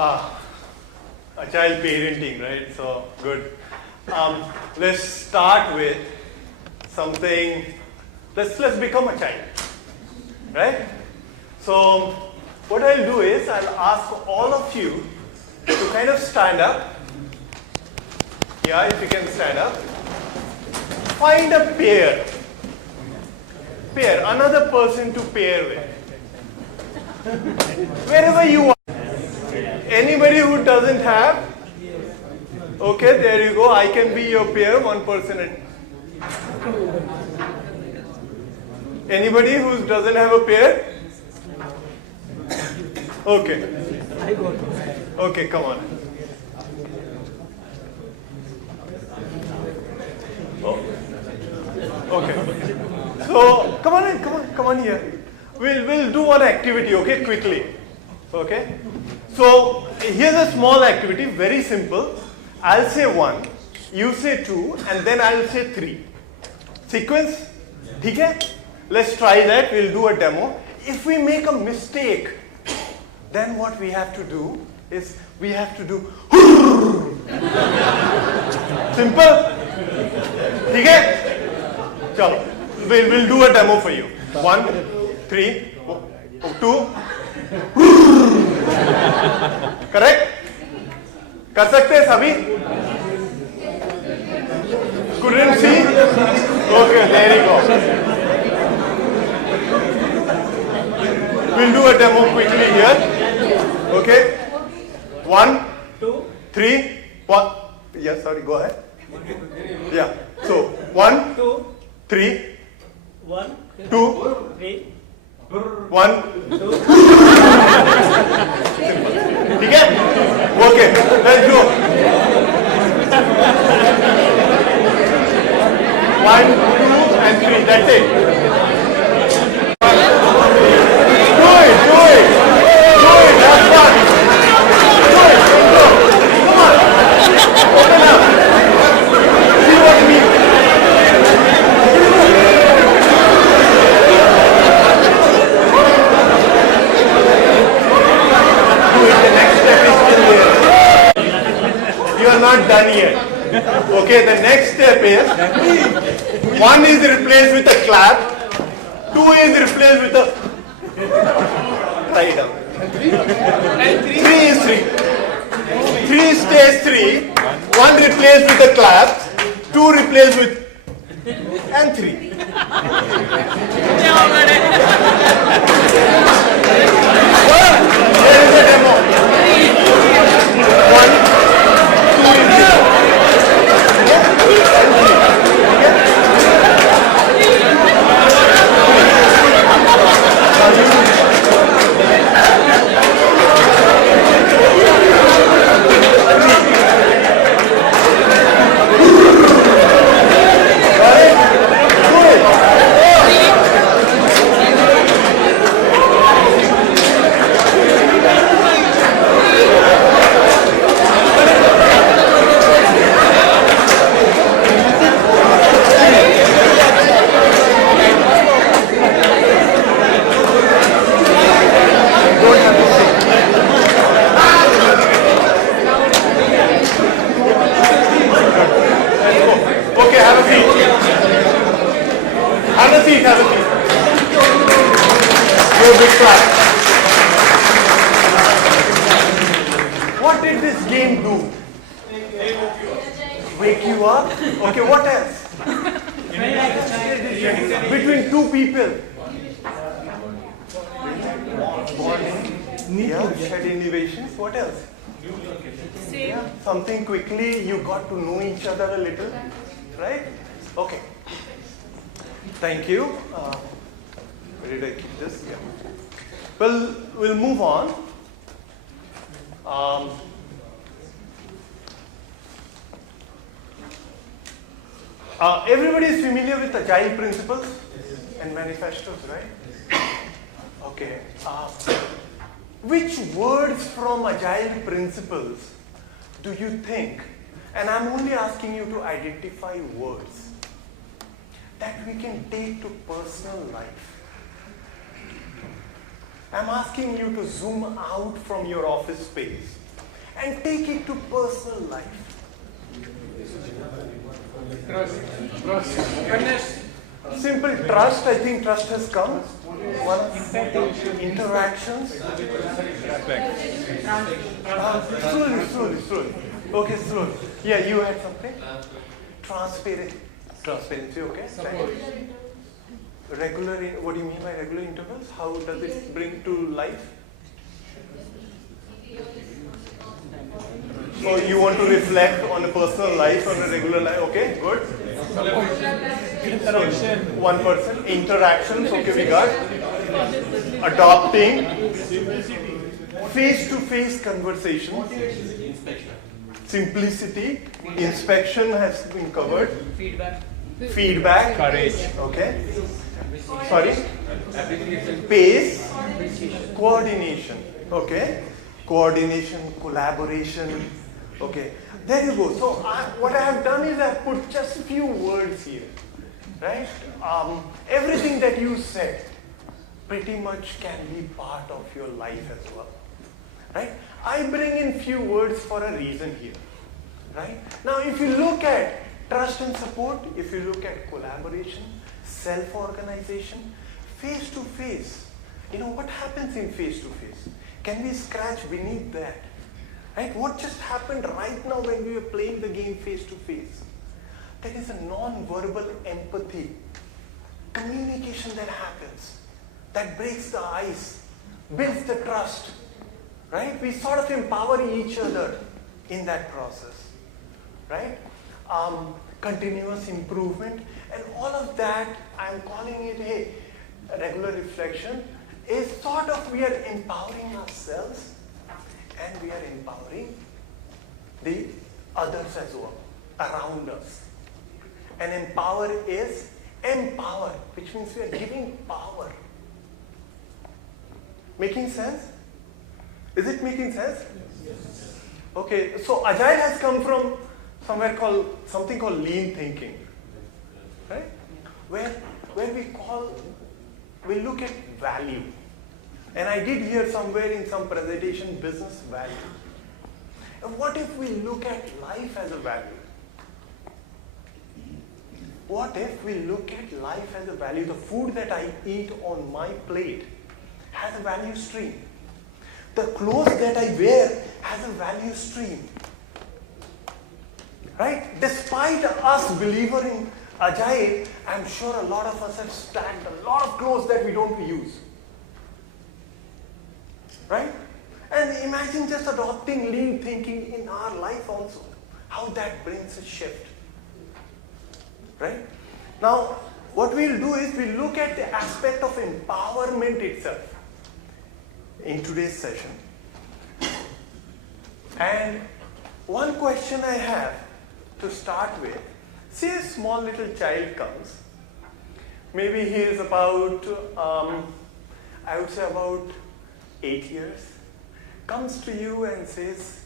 Agile parenting, right? So good. Let's start with something. Let's become agile, right? So what I'll do is I'll ask all of you to kind of stand up. Yeah, if you can stand up. Find a pair. Another person to pair with. Wherever you are. Anybody who doesn't have? Okay, there you go. I can be your pair, one person. Anybody who doesn't have a pair? Okay. Okay, come on. Oh. Okay. So come on here. We'll do one activity, okay, quickly. Okay. So here's a small activity, very simple. I'll say 1, you say 2, and then I'll say 3. Sequence? Okay? Let's try that. We'll do a demo. If we make a mistake, then what we have to do is we have to do simple? Okay? Chalo. We'll do a demo for you. 1, 3, 2. Correct? कर सकते हैं सभी? Couldn't see? Okay, there you go. We'll do a demo quickly here. Okay? 1, 2, 3, 1. Yeah, sorry, go ahead. Yeah. So 1, 2, 3, 1, 2, 3, 1, 2. ठीक है? Okay, let's go. 1, 2, and 3. That's it. Do it. That's fun. Do it. Go. Come on. Open up. See what it means. You are not done yet. Okay, the next step is 1 is replaced with a clap, 2 is replaced with a try it out. 3 is 3. 3 stays 3, 1 replaced with a clap, 2 replaced with and 3. Here is a demo. 1, 2 is 0. What did this game do? Wake you up? Okay, what else? Between two people. Yeah, shared innovations. What else? Yeah, something quickly, you got to know each other a little. Right? Okay. Thank you. Where did I keep this? Yeah. Well, we'll move on. Everybody is familiar with agile principles and manifestos, right? Okay. Which words from agile principles do you think, and I'm only asking you to identify words that we can take to personal life. I'm asking you to zoom out from your office space and take it to personal life. Trust. Openness. Simple trust, I think trust has come. Interactions. Slowly. Okay, slowly. Yeah, you had something? Transparency, okay? What do you mean by regular intervals? How does it bring to life? So you want to reflect on a personal life, on a regular life, okay, good. Interaction. 1%. Interactions, okay, we got. Adopting. Face-to-face conversation. Simplicity. Inspection has been covered. Feedback. Courage. Okay. Sorry. Pace. Coordination. Okay. Coordination, collaboration. Okay. There you go. So what I have done is I have put just a few words here. Right? Everything that you said pretty much can be part of your life as well. Right? I bring in few words for a reason here. Right? Now if you look at trust and support, if you look at collaboration, self-organization, face-to-face, what happens in face-to-face? Can we scratch beneath that? Right? What just happened right now when we were playing the game face-to-face? There is a non-verbal empathy, communication that happens, that breaks the ice, builds the trust. Right? We sort of empower each other in that process. Right? Continuous improvement, and all of that, I'm calling it a regular reflection, is sort of we are empowering ourselves and we are empowering the others as well around us. And empower is empower, which means we are giving power. Making sense? Is it making sense? Yes. Okay, so Agile has come from something called lean thinking, right? Where we look at value. And I did hear somewhere in some presentation business value. And what if we look at life as a value? What if we look at life as a value? The food that I eat on my plate has a value stream. The clothes that I wear has a value stream. Right? Despite us believer in Agile, I'm sure a lot of us have stacked a lot of clothes that we don't use. Right? And imagine just adopting lean thinking in our life also. How that brings a shift. Right? Now, what we'll do is we'll look at the aspect of empowerment itself in today's session. And one question I have to start with, say a small little child comes, maybe he is about, I would say about 8 years, comes to you and says,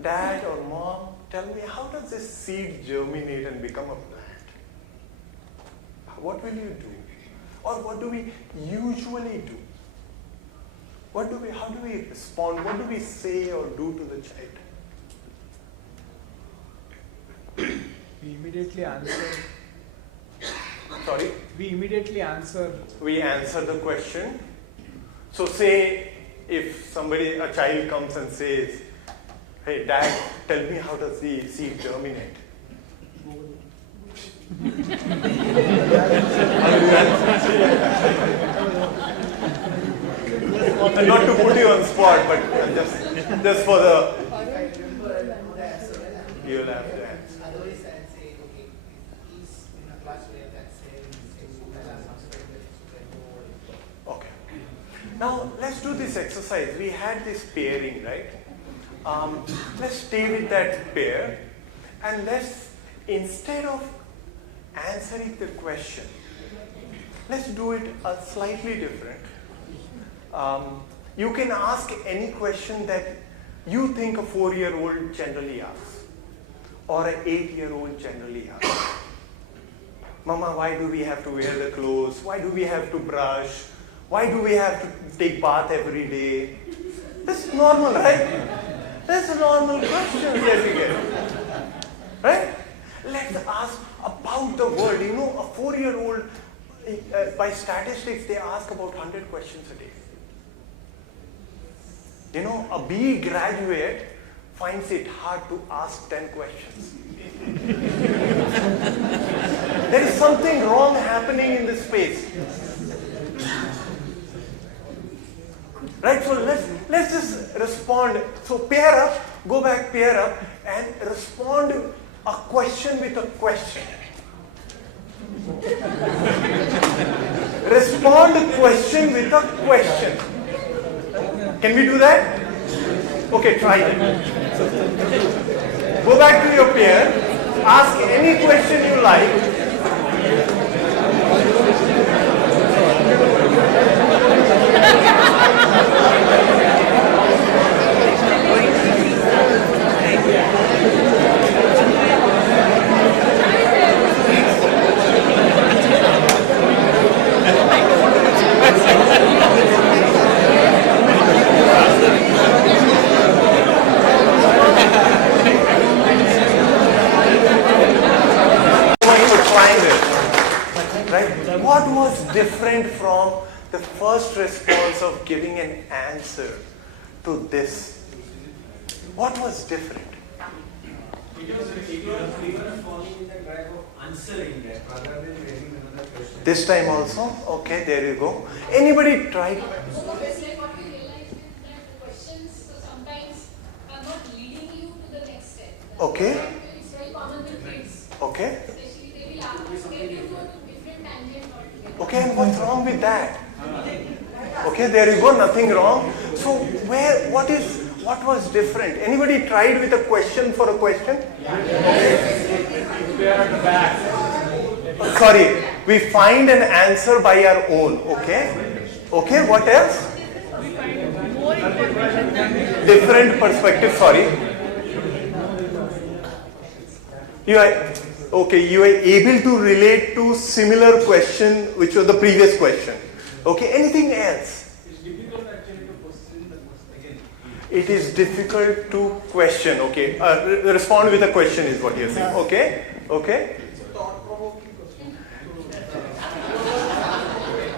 Dad or Mom, tell me, how does this seed germinate and become a plant? What will you do? Or what do we usually do? How do we respond? What do we say or do to the child? We immediately answer. Sorry? We immediately answer. We answer the question. So say if a child comes and says, hey Dad, tell me how does the seed germinate? Not to put you on spot, but just for the... You'll have to answer. Otherwise, I'd say, okay, he's in a class where that's Okay. Now, let's do this exercise. We had this pairing, right? Let's stay with that pair, and let's, instead of answering the question, let's do it slightly different. You can ask any question that you think a 4-year-old generally asks, or an 8-year-old generally asks. Mama, why do we have to wear the clothes? Why do we have to brush? Why do we have to take bath every day? That's normal, right? That's a normal question that we get. Right? Let's ask about the world. You know, a 4-year-old, by statistics, they ask about 100 questions a day. You know, a BE graduate finds it hard to ask 10 questions. There is something wrong happening in this space. Right, so let's just respond. So pair up, go back, pair up, and respond a question with a question. Respond a question with a question. Can we do that? Okay, try it. Go back to your pair, ask any question you like. What was different from the first response of giving an answer to this? What was different? We were falling in the trap of answering that rather than raising another question. This time also? Okay, there you go. Anybody tried? It's like what we realized is that the questions sometimes are not leading you to the next step. Okay. It's very common with kids. Okay. Especially they will ask, get you to a different tangent altogether. Okay, and what's wrong with that? Okay, there you go, nothing wrong. So what was different? Anybody tried with a question for a question? Sorry, we find an answer by our own, okay? Okay, what else? Different perspective, sorry. You are able to relate to similar question which was the previous question. Okay, anything else? It is difficult to question, okay. Respond with a question is what you're saying, okay? Okay?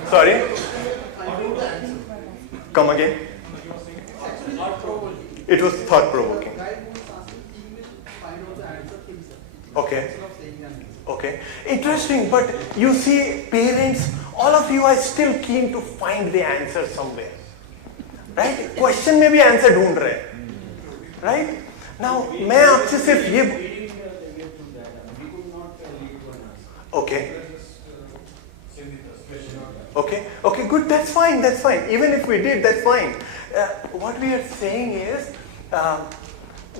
Sorry? Come again? It was thought-provoking. Okay. Okay. Interesting, but you see, parents, all of you are still keen to find the answer somewhere. Right? Question में भी answer ढूंढ रहे हैं. Right? Now, मैं आपसे सिर्फ ये. Okay. Okay. Okay. Good. That's fine. That's fine. Even if we did, that's fine. What we are saying is,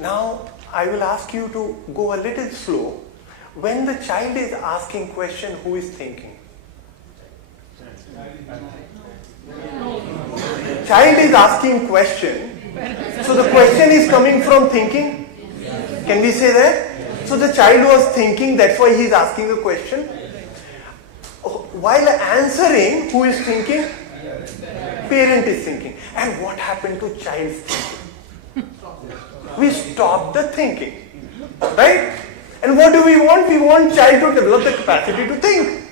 now I will ask you to go a little slow. When the child is asking question, who is thinking? Child is asking question. So the question is coming from thinking? Can we say that? So the child was thinking, that's why he is asking a question. While answering, who is thinking? Parent is thinking. And what happened to child's thinking? We stop the thinking. Right? And what do we want? We want child to develop the capacity to think.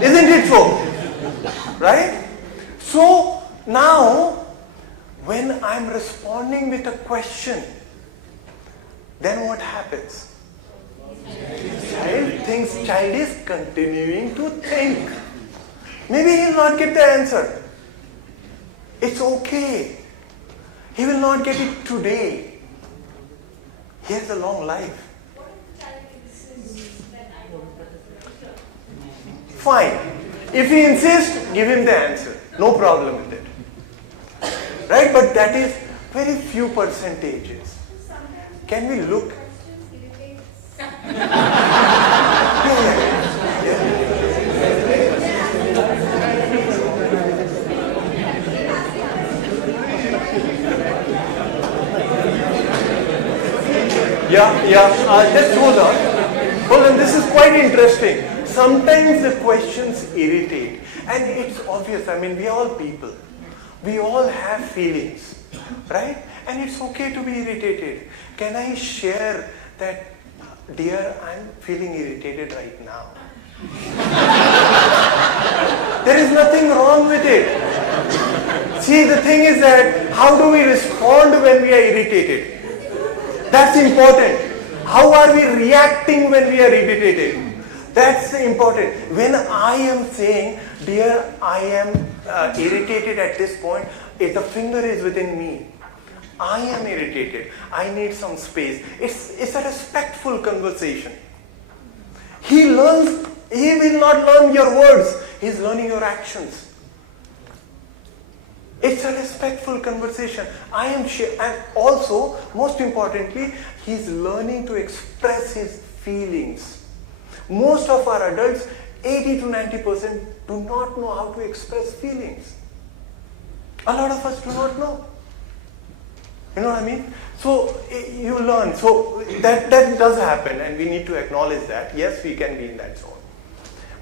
Isn't it so? Right? So now, when I'm responding with a question, then what happens? Child is continuing to think. Maybe he'll not get the answer. It's okay. He will not get it today. He has a long life. What if the child insists that I want the answer? Fine. If he insists, give him the answer. No problem with it. Right? But that is very few percentages. Can we look? Just hold on. This is quite interesting. Sometimes the questions irritate. And it's obvious, I mean, we are all people. We all have feelings. Right? And it's okay to be irritated. Can I share that, dear, I'm feeling irritated right now? There is nothing wrong with it. See, the thing is that how do we respond when we are irritated? That's important. How are we reacting when we are irritated? That's important. When I am saying, dear, I am irritated at this point, if the finger is within me, I am irritated, I need some space. It's a respectful conversation. He will not learn your words, he's learning your actions. It's a respectful conversation. And also, most importantly, he's learning to express his feelings. Most of our adults, 80 to 90%, do not know how to express feelings. A lot of us do not know. You know what I mean? So you learn. So that does happen, and we need to acknowledge that. Yes, we can be in that zone.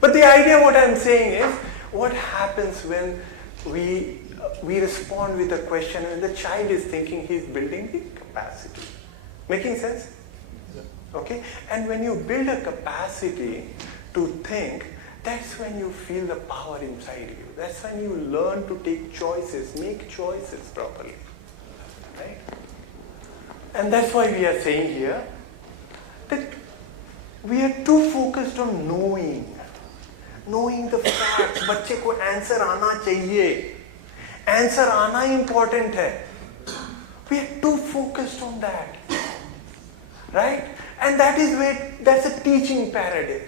But the idea, what I'm saying is, what happens when we respond with a question and the child is thinking he's building the capacity. Making sense? Okay? And when you build a capacity to think, that's when you feel the power inside you. That's when you learn to take choices, make choices properly. Right? And that's why we are saying here that we are too focused on knowing the facts. बच्चे को answer आना चाहिए. Answer आना important है. We are too focused on that. Right? And that's a teaching paradigm.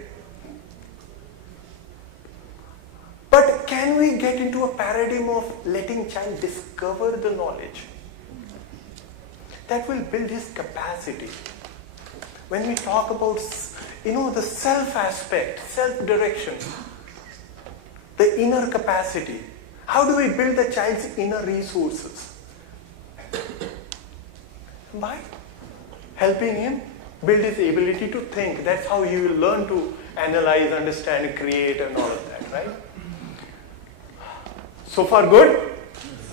But can we get into a paradigm of letting child discover the knowledge? That will build his capacity. When we talk about, the self aspect, self-direction, the inner capacity, how do we build the child's inner resources? By helping him build his ability to think. That's how he will learn to analyze, understand, create, and all of that, right? So far good?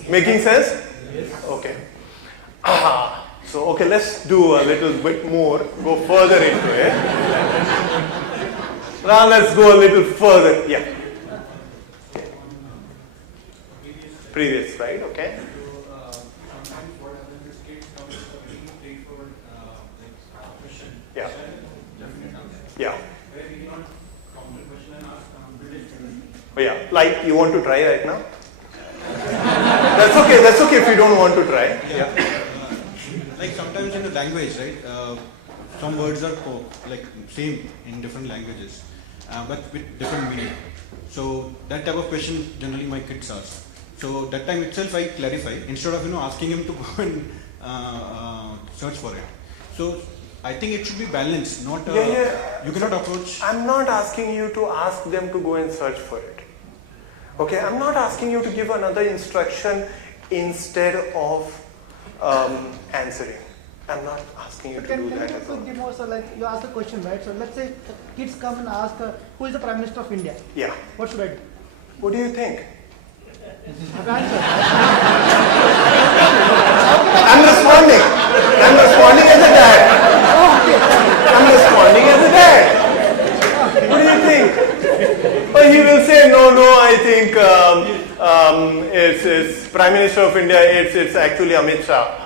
Making sense? Yes. Okay. So, okay, let's do a little bit more, go further into it. Now let's go a little further. Yeah. Previous slide, okay. Sometimes what happens is kids come with a very straightforward question. Yeah. Definite answer. Yeah. Where we cannot counter question and ask build it. Oh yeah, like you want to try right now? That's okay if you don't want to try. Yeah. Like sometimes in a language, right? Some words are same in different languages, but with different meaning. So that type of question generally my kids ask. So that time itself I clarify instead of asking him to go and search for it. So I think it should be balanced, not you cannot approach. I'm not asking you to ask them to go and search for it. Okay, I'm not asking you to give another instruction instead of answering. I'm not asking you to do that at all. Give more, so like you ask a question, right? So let's say kids come and ask, who is the Prime Minister of India? Yeah. What should I do? What do you think? Have answer. I'm responding as a dad. I'm responding as a dad. What do you think? Well, he will say, no, I think it's Prime Minister of India, it's actually Amit Shah.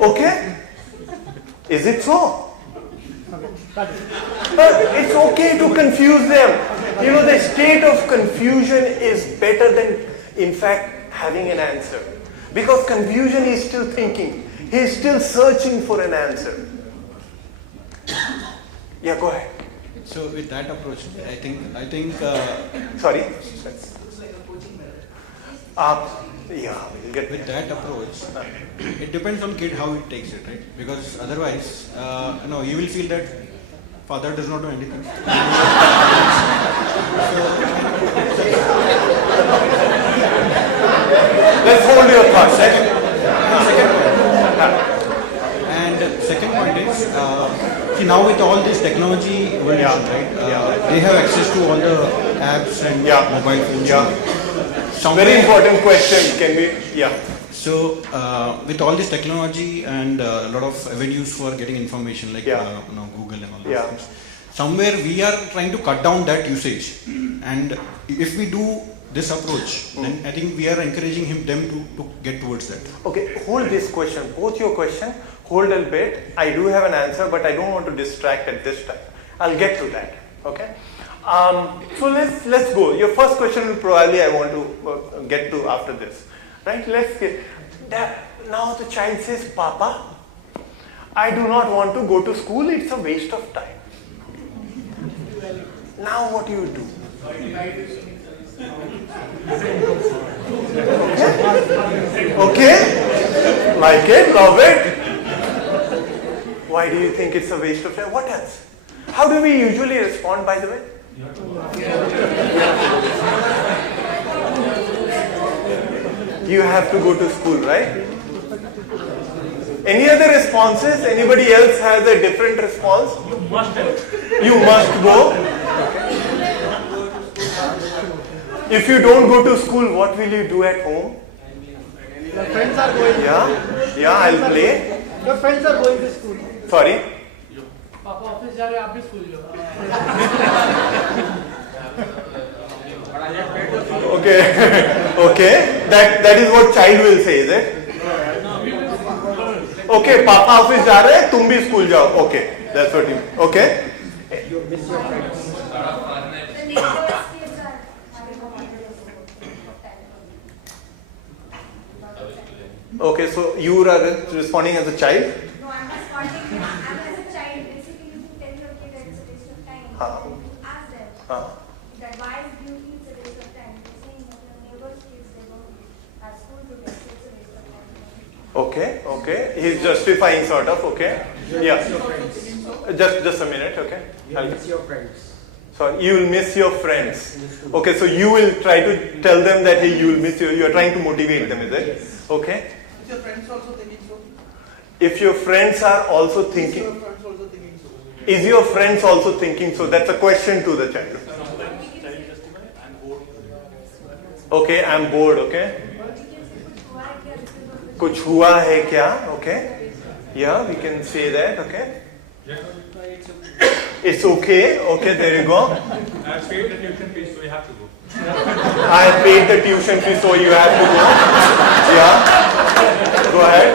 Okay? Is it so? But it's okay to confuse them. The state of confusion is better than, in fact, having an answer. Because confusion is still thinking. He is still searching for an answer. Yeah, go ahead. So with that approach, I think. Sorry? Looks like a coaching method. Yeah, we'll get With that approach, it depends on kid how he takes it, right? Because otherwise, he will feel that father does not know anything. Let's hold your thoughts. Second point is, see now with all this technology evolution, right? They have access to all the apps and mobile phones. Yeah. Very important question. Can we? Yeah. So with all this technology and a lot of avenues for getting information like Google and all those things, somewhere we are trying to cut down that usage. And if we do this approach, then I think we are encouraging them to get towards that. Okay, hold this question, both your question, hold a bit. I do have an answer, but I don't want to distract at this time. I'll get to that, okay? So let's go. Your first question will probably I want to get to after this, right? Let's get that. Now the child says, Papa, I do not want to go to school. It's a waste of time. Now what do you do? Okay? Like it? Love it? Why do you think it's a waste of time? What else? How do we usually respond, by the way? You have to go to school, right? Any other responses? Anybody else has a different response? You must go. If you don't go to school, what will you do at home? Your friends are going. Yeah, I'll play. Your friends are going to school. Sorry? Papa office जा रहे आप भी school जाओ. Okay. That is what child will say, is it? Okay, Papa office जा रहे हैं, तुम भी school जाओ. Okay, that's what you mean. Okay. You miss your friends. The neighbors' kids are having a wonderful time. Okay, so you are responding as a child? No, I'm not responding. I'm as a child. Basically, you tell your kid that it's a waste of time. You ask them that why do you think it's a waste of time? They're saying that your neighbor's kids, they don't have school today, so it's a waste of time. Okay. He's justifying sort of, okay. Yeah. Just a minute, okay. You miss your friends. Sorry, you will miss your friends. Okay, so you will try to tell them that hey, you will miss you are trying to motivate them, is it? Yes. Okay. Is your friends also thinking so? If your friends are also thinking, is your friends also thinking so? That's a question to the child. Okay, I'm bored, okay. कुछ हुआ है क्या? Okay. Yeah, we can say that, okay. It's okay. Okay, there you go. I paid the tuition fees, so you have to go. I paid the tuition fee, so you have to go. Yeah. Go ahead.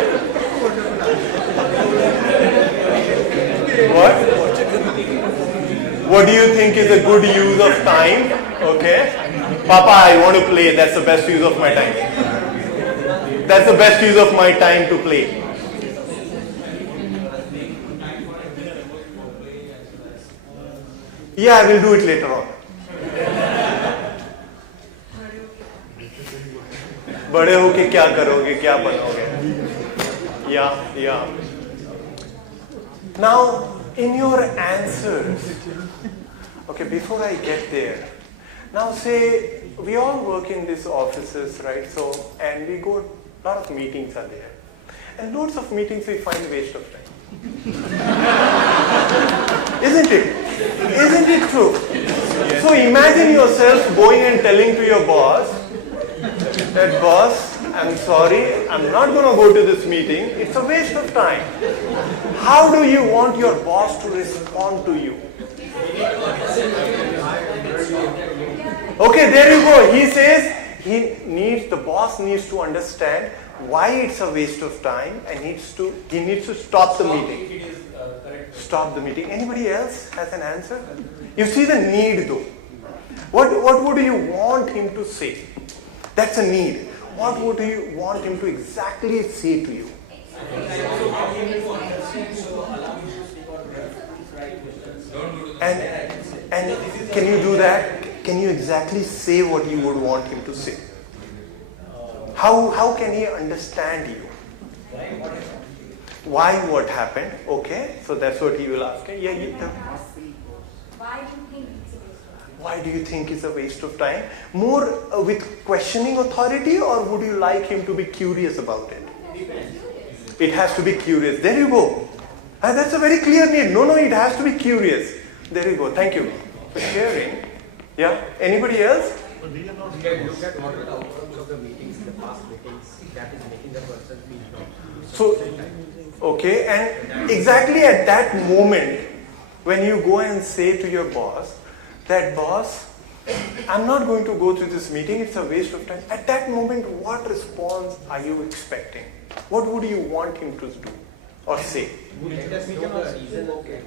What do you think is a good use of time? Okay. Papa, I want to play. That's the best use of my time. That's the best use of my time to play. Yeah, I will do it later on. बड़े होके क्या करोगे, क्या बनोगे? Yeah. Now, in your answers, okay, before I get there, now say we all work in these offices, right? So, and we go, a lot of meetings are there, and loads of meetings we find waste of time. Isn't it? Isn't it true? So imagine yourself going and telling to your boss that, boss, I'm sorry, I'm not going to go to this meeting. It's a waste of time. How do you want your boss to respond to you? Okay, there you go. He says the boss needs to understand why it's a waste of time and he needs to stop the meeting. Stop the meeting. Anybody else has an answer? You see the need though. What would you want him to say? That's a need. What would you want him to exactly say to you? And can you do that? Can you exactly say what you would want him to say? How can he understand you? Why what happened? Okay, so that's what he will ask. Yeah, why do you think it's a waste of time? More with questioning authority, or would you like him to be curious about it? It has to be curious. There you go. That's a very clear need. No, it has to be curious. There you go. Thank you for sharing. Yeah. Anybody else? We can look at what are the outcomes of the meetings, the past meetings, that is making the person feel wrong. So, okay, and exactly at that moment, when you go and say to your boss, that boss, I'm not going to go to this meeting, it's a waste of time. At that moment, what response are you expecting? What would you want him to do or say? Let us know the reason, okay,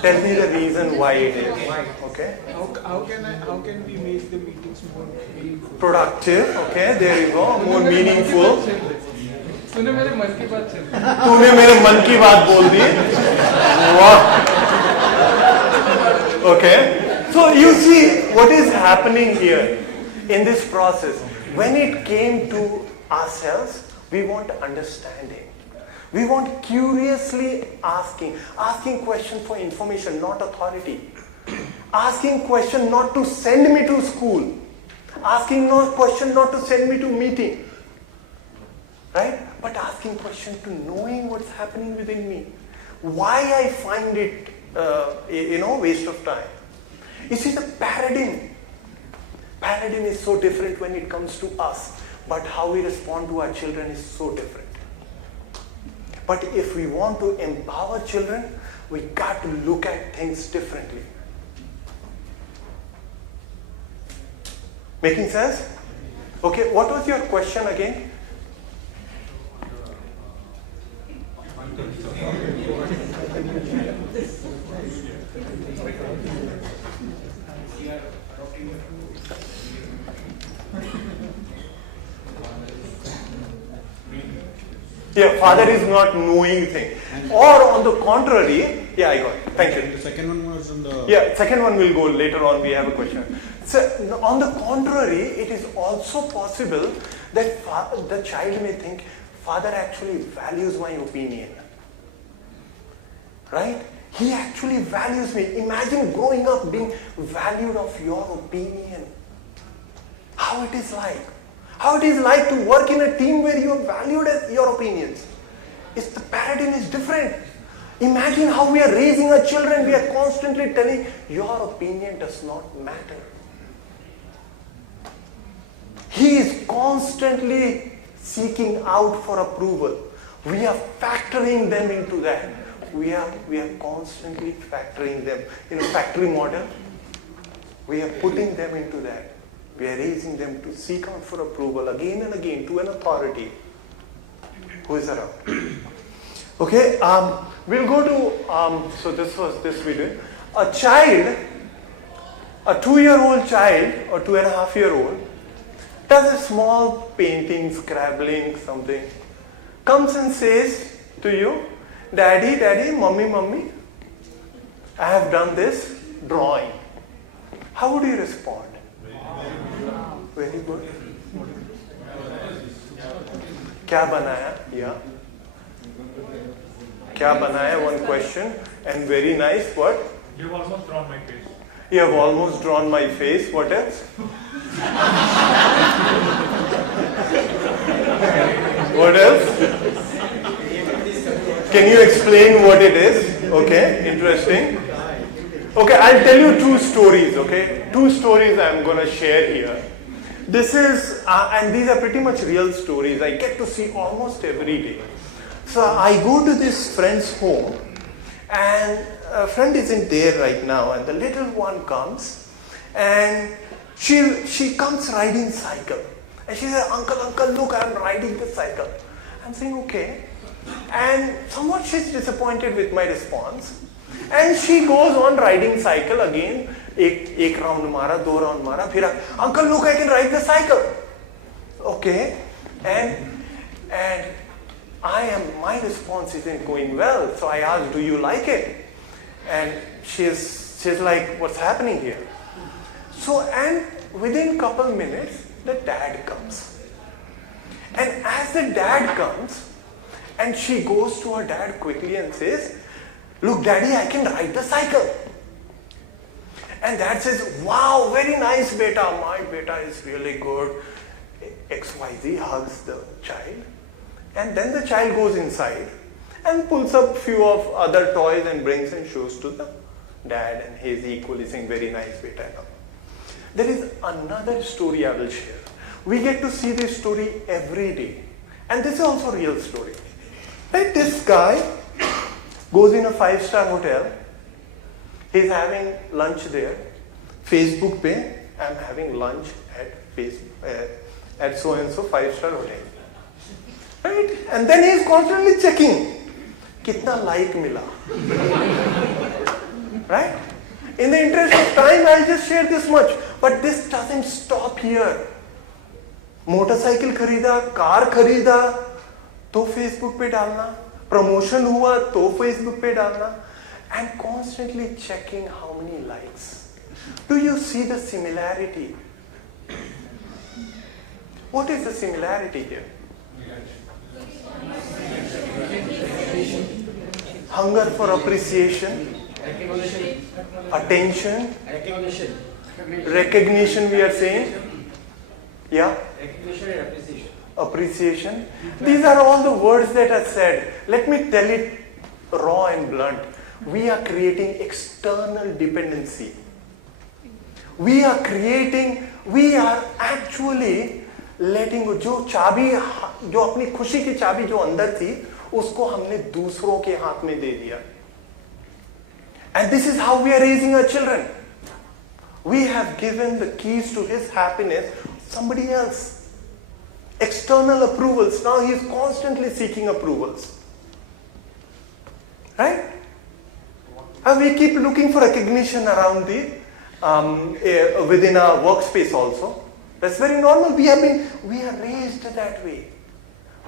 Tell me the reason why it is. Okay? How can we make the meetings more meaningful? Productive, okay, there you go, more meaningful. तूने मेरे मन की बात चल तूने मेरे मन की बात बोल दी. Wow. Okay. So you see what is happening here in this process. When it came to ourselves, we want understanding. We want curiously asking question for information, not authority. Asking question not to send me to school. Asking no question not to send me to meeting. Right? But asking question to knowing what's happening within me. Why I find it, waste of time. You see, the paradigm is so different when it comes to us, but how we respond to our children is so different. But if we want to empower children, we got to look at things differently. Making sense? Okay, what was your question again? Yeah, father is not knowing thing. Or on the contrary, yeah, I got it. Thank you. The second one was on the... Yeah, second one will go later on. We have a question. So, on the contrary, it is also possible that the child may think, father actually values my opinion. Right? He actually values me. Imagine growing up being valued of your opinion. How it is like. How it is like to work in a team where you are valued as your opinions. The paradigm is different. Imagine how we are raising our children. We are constantly telling, your opinion does not matter. He is constantly seeking out for approval. We are factoring them into that. We are constantly factoring them. In a factory model, we are putting them into that. We are raising them to seek out for approval again and again to an authority who is around. Okay, we'll go to, so this we did. A 2-year-old child or 2.5-year-old does a small painting, scrabbling, something, comes and says to you, Daddy, Mommy, I have done this drawing. How would you respond? Very good. क्या बनाया? Yeah. क्या बनाया? One question. And very nice. What? You've almost drawn my face. You have almost drawn my face. What else? What else? Can you explain what it is? Okay, interesting. Okay, I'll tell you 2 stories, okay? 2 stories I'm going to share here. This is, and these are pretty much real stories. I get to see almost every day. So I go to this friend's home, and a friend isn't there right now, and the little one comes, and she comes riding cycle. And she says, Uncle, look, I'm riding the cycle. I'm saying, okay. And somewhat she's disappointed with my response. And she goes on riding cycle again. एक round मारा, 2 round मारा, फिर Uncle, look, I can ride the cycle. Okay. And my response isn't going well. So I asked, do you like it? And she's like, what's happening here? So, and within couple minutes, the dad comes. And as the dad comes, and she goes to her dad quickly and says, look, Daddy, I can ride the cycle. And dad says, wow, very nice, beta. My beta is really good. XYZ hugs the child. And then the child goes inside and pulls up few of other toys and brings and shows to the dad. And he's equally saying, very nice, beta. There is another story I will share. We get to see this story every day. And this is also a real story. Right? This guy goes in a 5-star hotel. He's having lunch there. Facebook pay, I'm having lunch at so and so 5-star hotel. Right? And then he's constantly checking. Kitna like mila? Right? In the interest of time, I'll just share this much. But this doesn't stop here. Motorcycle खरीदा, car खरीदा, तो Facebook पे डालना, promotion हुआ तो Facebook पे डालना, and constantly checking how many likes. Do you see the similarity? What is the similarity here? Hunger for appreciation, attention, recognition we are saying. Yeah? Recognition and appreciation. Appreciation. These are all the words that are said. Let me tell it raw and blunt. We are creating external dependency. We are actually letting go. जो चाबी, जो अपनी खुशी की चाबी जो अंदर थी, उसको हमने दूसरों के हाथ में दे दिया. And this is how we are raising our children. We have given the keys to his happiness somebody else. External approvals. Now he is constantly seeking approvals. Right? And we keep looking for recognition around the within our workspace also. That's very normal. We are raised that way.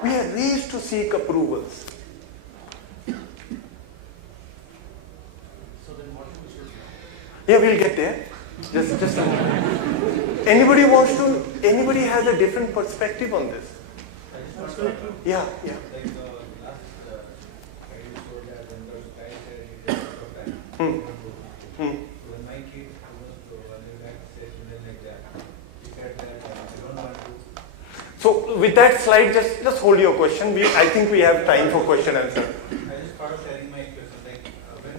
We are raised to seek approvals. So then what should we do? Yeah, we'll get there. Just a moment. Anybody has a different perspective on this? Yeah. Like last I told that when the guy said he takes time. When my kid was running back session like that, he said that I don't want to. So with that slide, just hold your question. I think we have time for question answer. I just thought of sharing my experience. Like when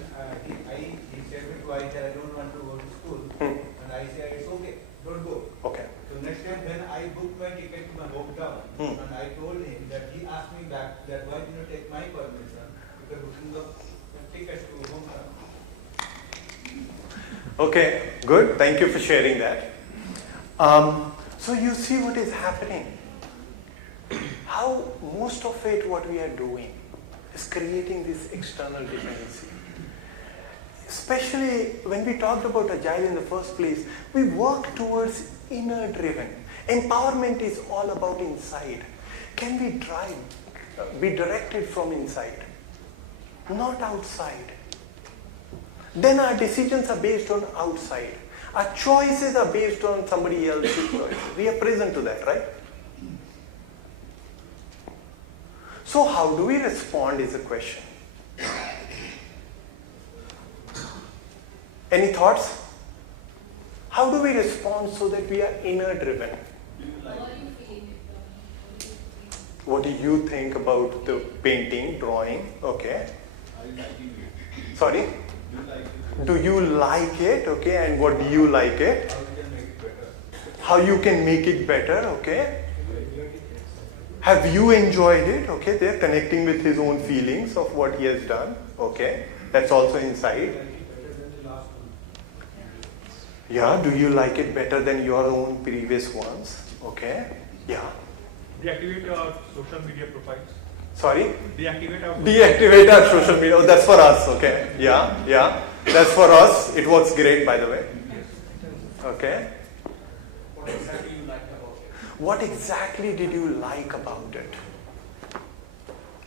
he said me twice that I don't want to go to school, and I said it's okay, don't go. Okay. So next time when I booked my ticket to my hometown, and I told him that he asked me back that why did you take my permission because booking the tickets to hometown. Okay, good. Thank you for sharing that. So you see what is happening. How most of it, what we are doing, is creating this external dependency. Especially when we talked about Agile in the first place, we work towards inner driven. Empowerment is all about inside. Can we be directed from inside, not outside? Then our decisions are based on outside. Our choices are based on somebody else's choices. We are present to that, right? So how do we respond is a question. Any thoughts? How do we respond so that we are inner driven? What do you think about the painting, drawing? Okay. Sorry? Do you like it? Okay. And what do you like it? How you can make it better? Okay. Have you enjoyed it? Okay. They're connecting with his own feelings of what he has done. Okay. That's also inside. Yeah. Do you like it better than your own previous ones? Okay. Yeah. Deactivate our social media profiles. Sorry? Deactivate our social media. Oh, that's for us. Okay. Yeah. That's for us. It works great, by the way. Okay. What exactly you liked about it? What exactly did you like about it?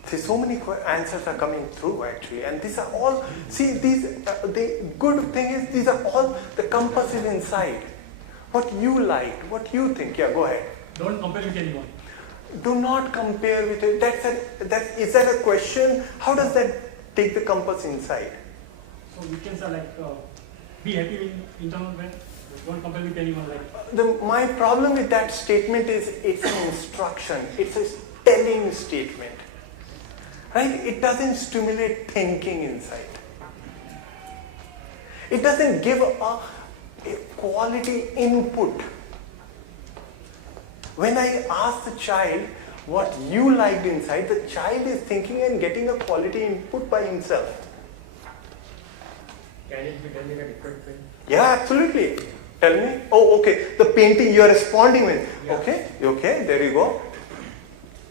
See, so many answers are coming through actually, and these are all. See, the good thing is these are all the compass is inside. What you liked, what you think. Yeah, go ahead. Don't compare with anyone. Do not compare with it. Is that a question? How does that take the compass inside? So we can say like, be happy in internal when don't compare with anyone like. My problem with that statement is it's an instruction. It's a telling statement. Right? It doesn't stimulate thinking inside. It doesn't give a. a quality input. When I ask the child what you liked inside, the child is thinking and getting a quality input by himself. Can it be done in a different way? Yeah, absolutely. Tell me. Oh, okay. The painting you are responding with. Yeah. Okay, there you go.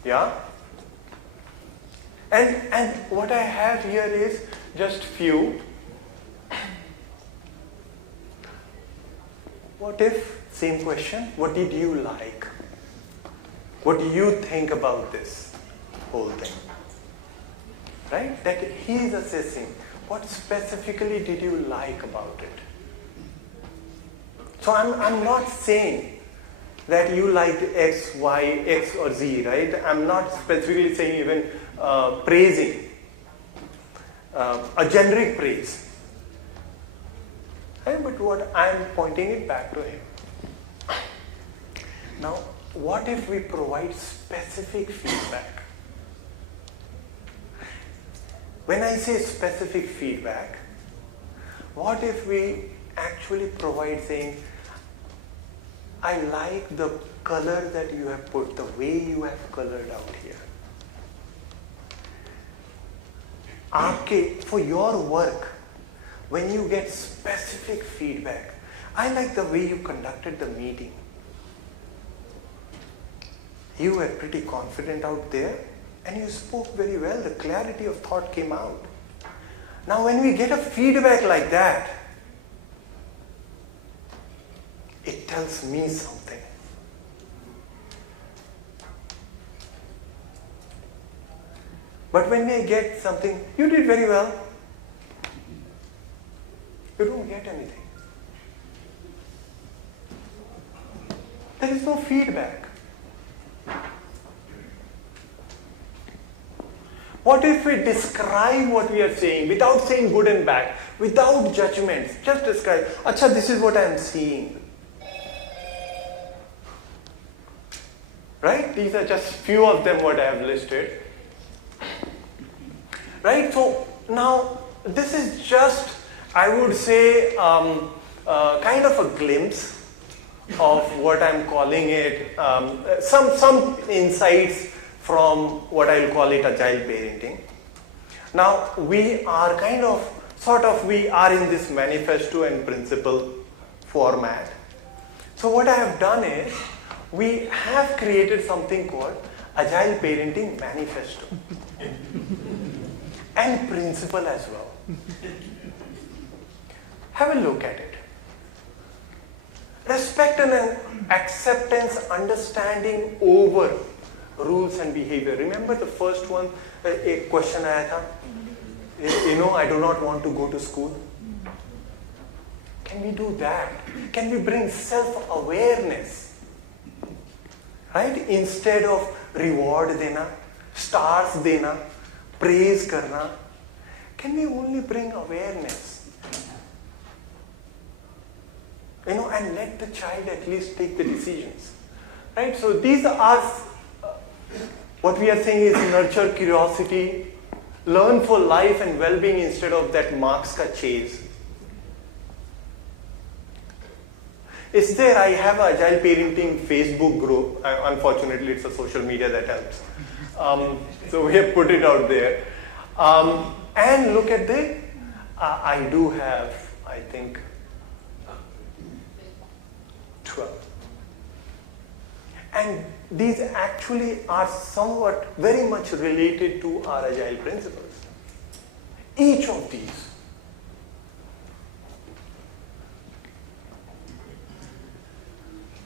Yeah. And what I have here is just few. What if, same question, what did you like? What do you think about this whole thing? Right? That he is assessing. What specifically did you like about it? So I'm not saying that you liked X, Y, X or Z, right? I'm not specifically saying even praising, a generic praise. Right? But what I'm pointing it back to him. Now, what if we provide specific feedback? When I say specific feedback, what if we actually provide saying, I like the color that you have put, the way you have colored out here. For your work, when you get specific feedback, I like the way you conducted the meeting. You were pretty confident out there and you spoke very well. The clarity of thought came out. Now when we get a feedback like that, it tells me something. But when we get something, you did very well, you don't get anything. There is no feedback. What if we describe what we are saying without saying good and bad, without judgments, just describe, Acha, this is what I am seeing. Right? These are just few of them what I have listed. Right? So now this is just, I would say, kind of a glimpse of what I'm calling it, some insights from what I'll call it agile parenting. Now we are we are in this manifesto and principle format. So what I have done is, we have created something called Agile Parenting Manifesto and principle as well. Have a look at it. Respect and acceptance, understanding over rules and behavior. Remember the first one, a question aaya tha, I do not want to go to school. Can we do that? Can we bring self-awareness? Right? Instead of reward dena, stars dena, praise karna, can we only bring awareness? And let the child at least take the decisions. Right? So these are, what we are saying is nurture curiosity, learn for life and well-being instead of that marks ka chase. Is there, I have an Agile Parenting Facebook group. Unfortunately, it's a social media that helps. So we have put it out there. And look at the, I do have, I think, 12. And these actually are somewhat very much related to our Agile principles. Each of these.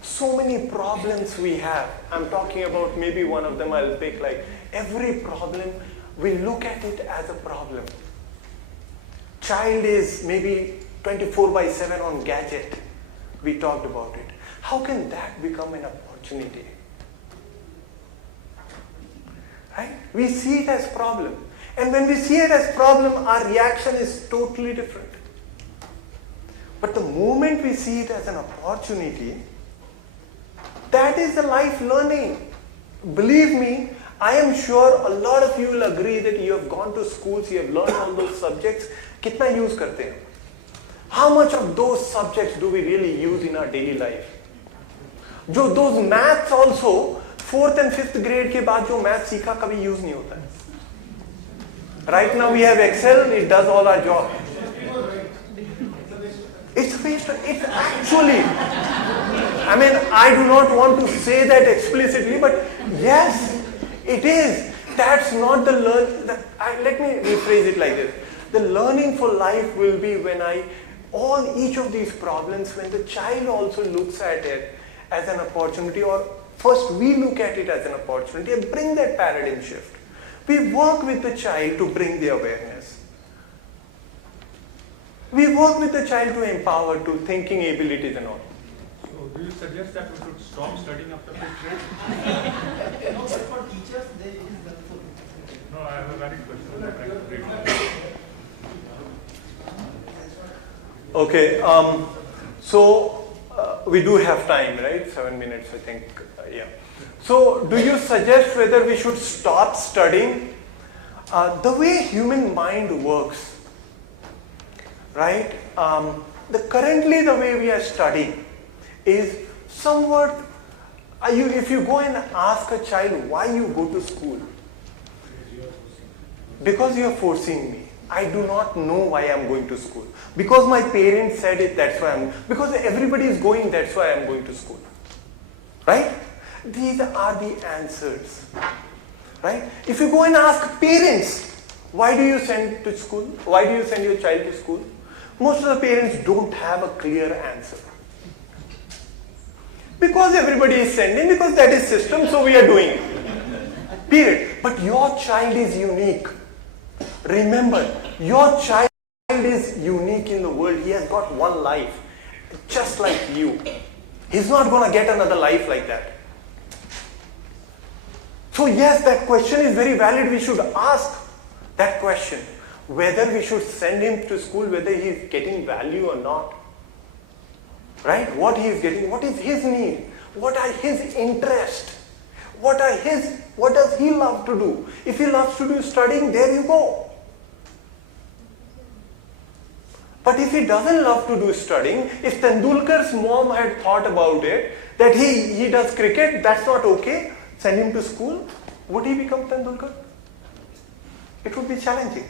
So many problems we have. I'm talking about maybe one of them I'll pick, like every problem, we look at it as a problem. Child is maybe 24/7 on gadget. We talked about it. How can that become an opportunity? Right? We see it as problem. And when we see it as problem, our reaction is totally different. But the moment we see it as an opportunity, that is the life learning. Believe me, I am sure a lot of you will agree that you have gone to schools, you have learned all those subjects. Kitna use karte hain? How much of those subjects do we really use in our daily life? Those maths also, 4th and 5th grade के बाद जो maths सीखा कभी use नहीं होता है. Right now we have Excel, it does all our job. It's waste. It's actually, I mean, I do not want to say that explicitly, but yes, it is. That's not the let me rephrase it like this. The learning for life will be when each of these problems, when the child also looks at it as an opportunity, or first we look at it as an opportunity and bring that paradigm shift. We work with the child to bring the awareness. We work with the child to empower, to thinking abilities and all. So, do you suggest that we should stop studying after 5th grade? No, but for teachers, there is helpful. No, I have a valid question. Okay, so we do have time, right? 7 minutes, I think, yeah. So, do you suggest whether we should stop studying? The way human mind works, right? Currently the way we are studying is somewhat, if you go and ask a child why you go to school, because you are forcing me. I do not know why I am going to school. Because my parents said it, that's why because everybody is going, that's why I am going to school. Right? These are the answers. Right? If you go and ask parents, why do you send to school? Why do you send your child to school? Most of the parents don't have a clear answer. Because everybody is sending, because that is system, so we are doing it. Period. But your child is unique. Remember, your child is unique in the world. He has got one life, just like you. He's not going to get another life like that. So yes, that question is very valid. We should ask that question, whether we should send him to school, whether he is getting value or not. Right? What he is getting, what is his need? What are his interests? What does he love to do? If he loves to do studying, there you go. But if he doesn't love to do studying, if Tendulkar's mom had thought about it, that he does cricket, that's not okay, send him to school, would he become Tendulkar? It would be challenging.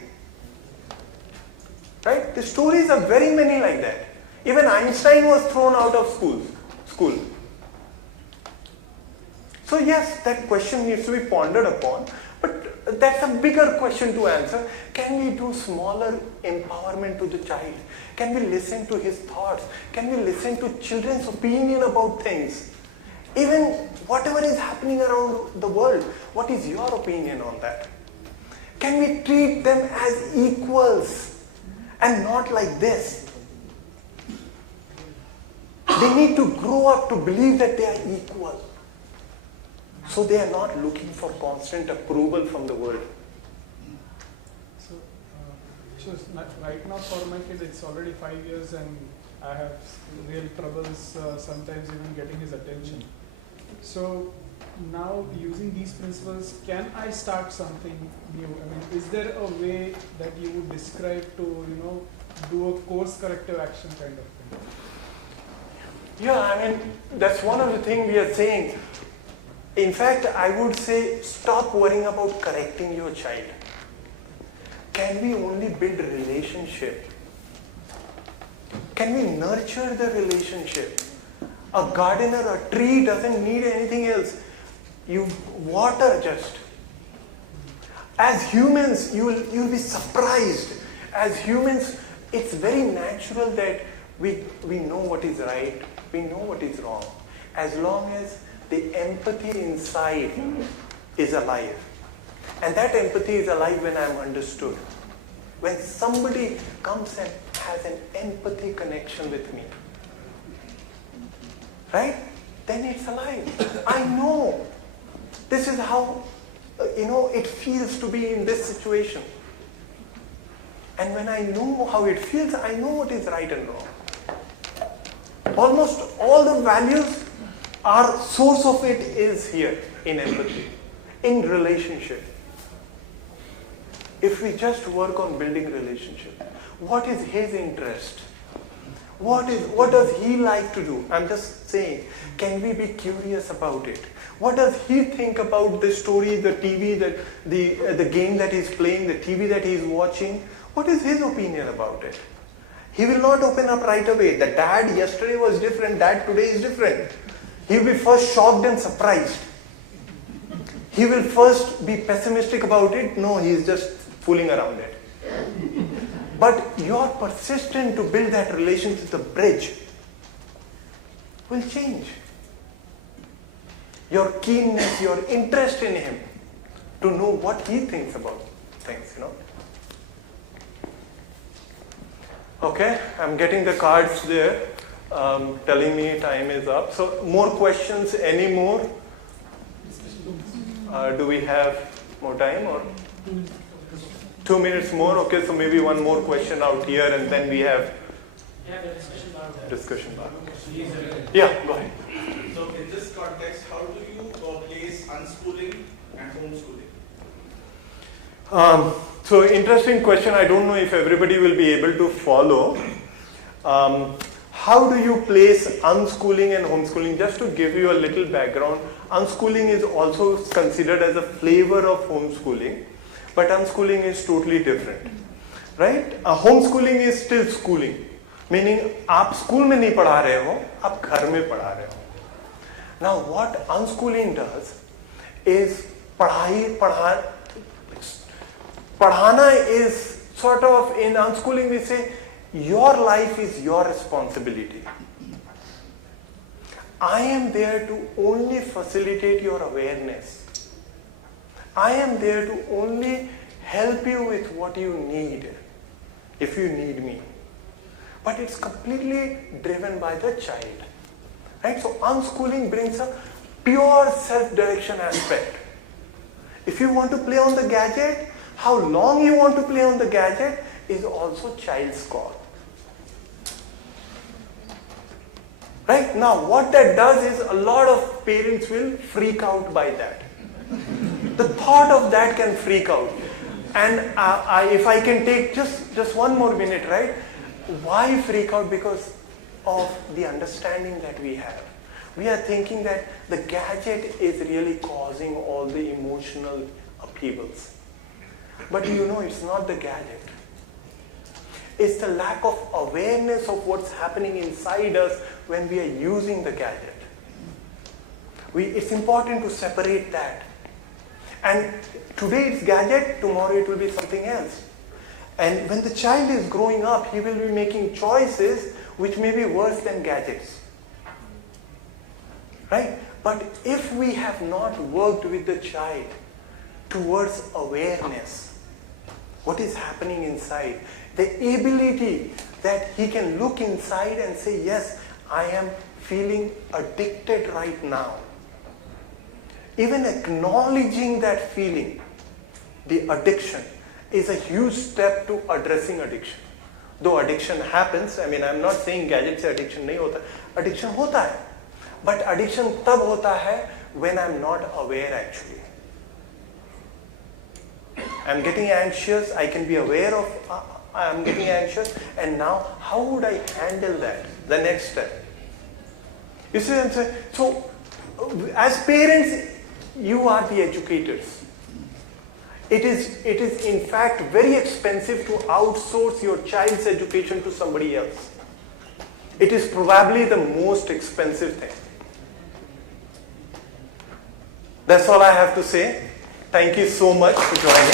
Right? The stories are very many like that. Even Einstein was thrown out of school. So yes, that question needs to be pondered upon, but that's a bigger question to answer. Can we do smaller empowerment to the child? Can we listen to his thoughts? Can we listen to children's opinion about things? Even whatever is happening around the world, what is your opinion on that? Can we treat them as equals and not like this? They need to grow up to believe that they are equal. So they are not looking for constant approval from the world. So right now for my kids, it's already 5 years and I have real troubles sometimes even getting his attention. So now using these principles, can I start something new? I mean, is there a way that you would describe to, do a course corrective action kind of thing? Yeah, I mean, that's one of the things we are saying. In fact, I would say stop worrying about correcting your child. Can we only build a relationship? Can we nurture the relationship? A gardener, a tree doesn't need anything else. You water just. As humans, you'll be surprised. As humans, it's very natural that we know what is right, we know what is wrong. As long as the empathy inside is alive. And that empathy is alive when I am understood. When somebody comes and has an empathy connection with me. Right? Then it's alive. I know. This is how, it feels to be in this situation. And when I know how it feels, I know what is right and wrong. Almost all the values, our source of it is here in empathy, in relationship. If we just work on building relationship, what is his interest? What does he like to do? I'm just saying, can we be curious about it? What does he think about the story, the TV, the game that he's playing, the TV that he's watching? What is his opinion about it? He will not open up right away. The dad yesterday was different, dad today is different. He will be first shocked and surprised. He will first be pessimistic about it. No, he's just fooling around it. But your persistence to build that relationship, the bridge, will change. Your keenness, your interest in him, to know what he thinks about things, Okay, I'm getting the cards there, telling me time is up. So, more questions, any more? Do we have more time or? 2 minutes more? Okay, so maybe one more question out here and then we have discussion bar. Yeah, go ahead. So in this context, how do you place unschooling and homeschooling? So interesting question. I don't know if everybody will be able to follow. How do you place unschooling and homeschooling? Just to give you a little background, unschooling is also considered as a flavor of homeschooling, but unschooling is totally different, right? Homeschooling is still schooling, meaning आप school में नहीं पढ़ा रहे हो, आप घर में पढ़ा रहे हो. Now what unschooling does is Padhana is sort of, in unschooling we say, your life is your responsibility. I am there to only facilitate your awareness. I am there to only help you with what you need, if you need me. But it's completely driven by the child. Right? So unschooling brings a pure self-direction aspect. If you want to play on the gadget, how long you want to play on the gadget is also child's call. Right? Now what that does is a lot of parents will freak out by that. The thought of that can freak out. And if I can take just one more minute, right? Why freak out? Because of the understanding that we have. We are thinking that the gadget is really causing all the emotional upheavals. But it's not the gadget. It's the lack of awareness of what's happening inside us when we are using the gadget. It's important to separate that. And today it's gadget, tomorrow it will be something else. And when the child is growing up, he will be making choices which may be worse than gadgets. Right? But if we have not worked with the child towards awareness, what is happening inside, the ability that he can look inside and say, yes, I am feeling addicted right now. Even acknowledging that feeling, the addiction, is a huge step to addressing addiction. Though addiction happens, I'm not saying gadget se addiction nahi hota. Addiction hota hai. But addiction tab hota hai when I'm not aware actually. I'm getting anxious, I can be aware of I'm getting anxious, and now how would I handle that? The next step. You see what I'm saying? So, as parents, you are the educators. It is in fact very expensive to outsource your child's education to somebody else. It is probably the most expensive thing. That's all I have to say. Thank you so much for joining.